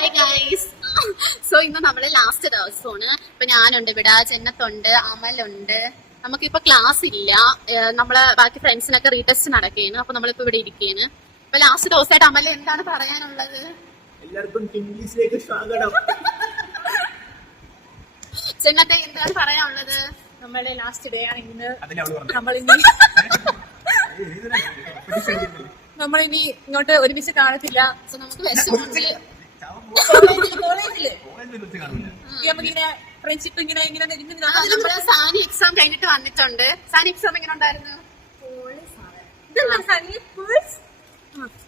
Hi guys. So ഇന്ന് നമ്മള് last ദിവസമാണ്. ഇപ്പൊ ഞാനുണ്ട് ഇവിടെ, ജന്നത്തുണ്ട്, അമലുണ്ട്. നമുക്കിപ്പോ ക്ലാസ് ഇല്ല. നമ്മള് ബാക്കി ഫ്രണ്ട്സിനൊക്കെ റീടെസ്റ്റ് നടക്കുകയാണ്. അപ്പൊ നമ്മളിപ്പോ ഇവിടെ ഇരിക്കുകയാണ്. ഇപ്പൊ ലാസ്റ്റ് ദിവസമായിട്ട് അമൽ എന്താണ് പറയാനുള്ളത്? എല്ലാവർക്കും ഇംഗ്ലീഷിലേക്ക് സ്വാഗതം. ജന്നത്തെ എന്താണ് പറയാനുള്ളത്? നമ്മുടെ ലാസ്റ്റ് ഡേ ആണ് ഇന്ന്. നമ്മളിനി ഇങ്ങോട്ട് ഒരുമിച്ച് കാണത്തില്ല. സോ നമുക്ക് വിഷമമുണ്ട്. നമുക്കിങ്ങനെ ഫ്രണ്ട്ഷിപ്പ് ഇങ്ങനെ നമ്മള് സാനി എക്സാം കഴിഞ്ഞിട്ട് വന്നിട്ടുണ്ട്. സാനി എക്സാം എങ്ങനെ ഉണ്ടായിരുന്നു?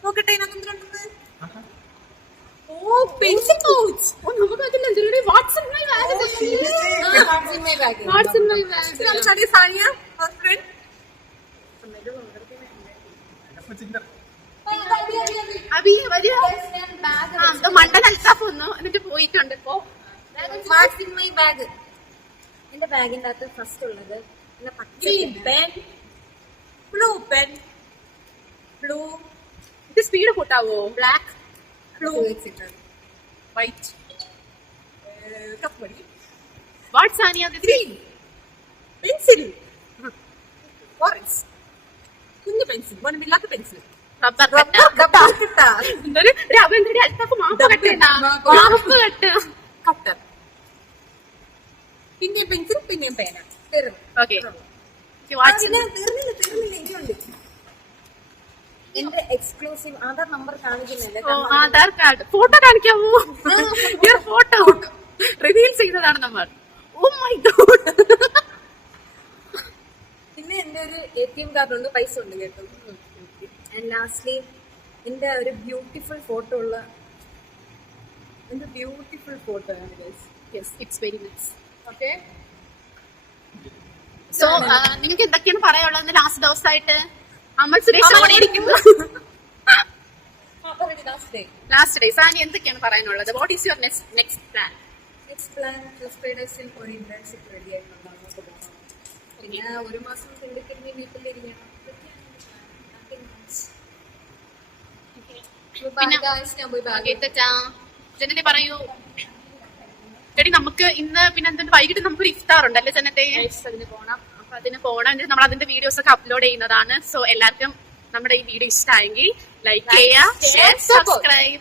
നോക്കട്ടെ. ഓ, പെൻസിൽ പൗച്ച്. നമുക്ക് അതിൽ വാട്സ്ആപ്പ് സാനിയ മണ്ടൽ അൽത്താഫ് വന്നു, എന്നിട്ട് പോയിട്ടുണ്ട്. ഇപ്പൊ ബാഗ്. എന്റെ ബാഗിന്റെ അകത്ത് ഫസ്റ്റ് ഉള്ളത് ബ്ലൂ. ഇത് സ്പീഡ് കൂട്ടാവോ? ബ്ലാക്ക്, ബ്ലൂ, വൈറ്റ്, കപ്പടി, വാട്സ് ആനിയ? ഗ്രീൻ, പെൻസിൽ, ഓറഞ്ച്, കുഞ്ഞു പെൻസിൽ, ഒന്നുമില്ലാത്ത പെൻസിൽ, അൽത്താഫ് മാപ്പ് കെട്ട കട്ടർ, പിന്നെയും പെൻസിൽ, പിന്നെയും പേന. എന്റെ എക്സ്ക്ലൂസീവ് ആധാർ നമ്പർ കാണിക്കുന്നില്ല. ആധാർ കാർഡ് ഫോട്ടോ കാണിക്കാവോ? ഫോട്ടോ റിവീൽ ചെയ്തതാണ് നമ്മൾ. Oh my God. പിന്നെ എന്റെ ഒരു ATM കാർഡ് ഉണ്ട്, പൈസ ഉണ്ട് കേട്ടോ. ആൻഡ് ലാസ്റ്റ്ലി എന്റെ ഒരു ബ്യൂട്ടിഫുൾ ഫോട്ടോ ഉള്ള ആണ് guys. Yes, it's very nice. Okay. So നിങ്ങൾക്ക് എന്തൊക്കെയാണ് പറയാനുള്ളത് ലാസ്റ്റ് ദിവസമായിട്ട്? അമൽ സുരേഷ് അവിടെ ഇരിക്കുന്നു. ലാസ്റ്റ് ഡേ സാനി എന്തൊക്കെയാണ് പറയാനുള്ളത്? What is your next plan? Next plan ഫ്രൈഡേസിൽ പോയി ഇന്റേൺഷിപ്പ് റെഡി ആയിട്ടുണ്ട്, അങ്ങോട്ട് പോകണം. പിന്നെ ഒരു മാസം തിണ്ടിക്കിരിഞ്ഞ് വീട്ടിലിരിക്കണം. ജനത്തെ പറയൂ. എടി നമുക്ക് ഇന്ന് പിന്നെ എന്തുണ്ട്, വൈകിട്ട് നമുക്ക് ഇഫ്താർ ഉണ്ടല്ലേ ജനത്തെ? അതിന് പോകണം. അപ്പൊ അതിന് പോകണം. എന്നിട്ട് നമ്മൾ അതിന്റെ വീഡിയോസ് ഒക്കെ അപ്ലോഡ് ചെയ്യുന്നതാണ്. സോ എല്ലാവർക്കും നമ്മുടെ ഈ വീഡിയോ ഇഷ്ടമായെങ്കിൽ ലൈക്ക് ചെയ്യുക, ഷെയർ, സബ്സ്ക്രൈബ്.